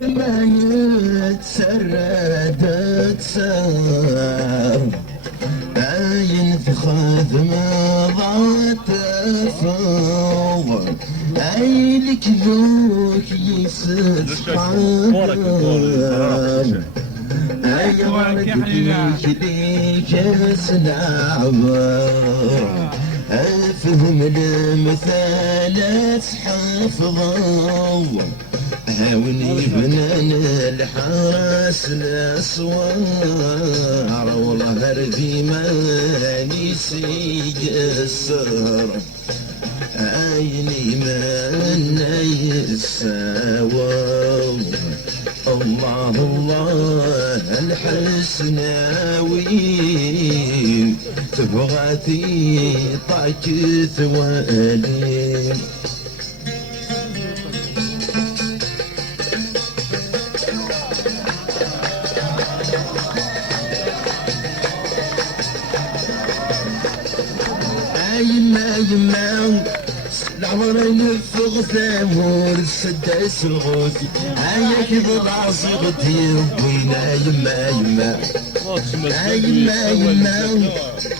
ما يتسرد تسار عين في خدم ضغط فوض عينك ذوك يسر حاضر أي وردك ليك سنعبر أفهم المثال حفظه هاوني بنان الحرس الأسوار والله هربي ماني سيقصر عيني من يساوى الله الله الحسناوي تبغى طاك ثوالي يما العمر ينفغ ثامور السداس الغوثي هيا كبر راسي غدي وينا يما يما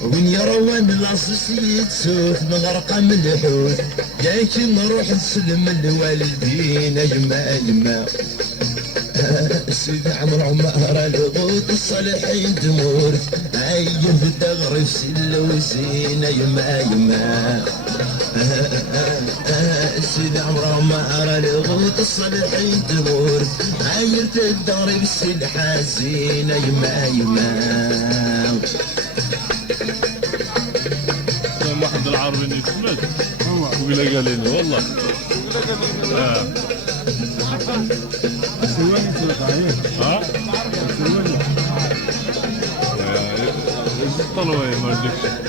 وين يروان العصص يتسوف نغرق من الحوت جايك نروح نسلم الوالدين يما سيدي عمر عمر الغوث الصالحين تمور عين في الدغر في سلوسين يما سيدي عمر عمر الغوث الصالحين تمور عايرت الدغر في السلحاسين يما واحد العربي اللي سمعت وقال لي والله سواني صدقائي ها سواني طلعوا ما ردكش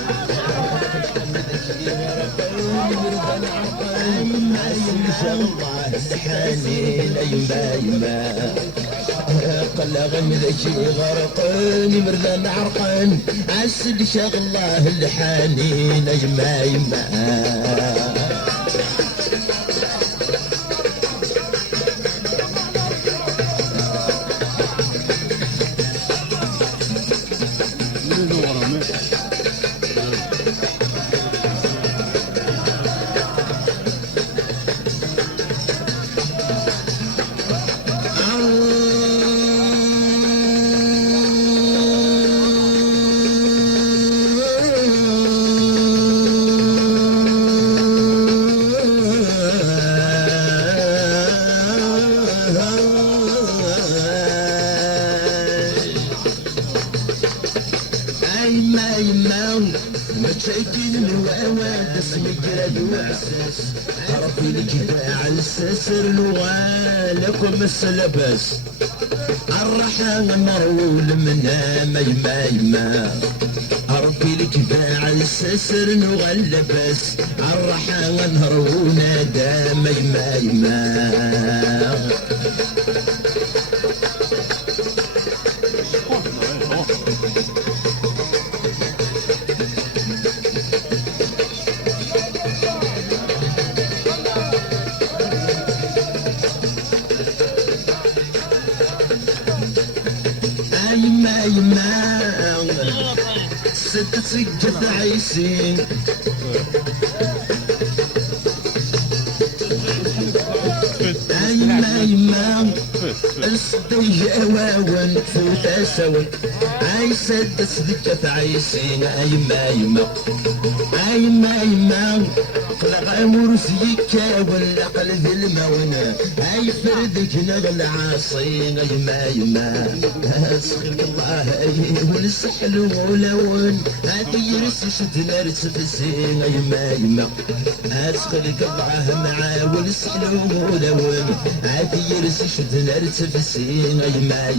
قلغ مذكي غرقاني مردان عرقان عسل شغله الحنين يما مساكين الوعوات اسمي جراد وعساس عرفي الجداع الساسر لكم السلبس الرحى مرول منها يما ربي الجداع الساسر نغلبس الرحى نهرونا دام يما يما ست سجة عيسين يما الصدية واون فوتا سون عيسى سجة عيسين يما قلق مرسيك ولا قلب المونة هاي فردك نغل عاصين يما اسخرك الله ونسحل ولون هاتي يرس شدنا رس في السين يما اسخرك الله معاه ونسحل ولون هاتي يرس شدنا رس في السين يما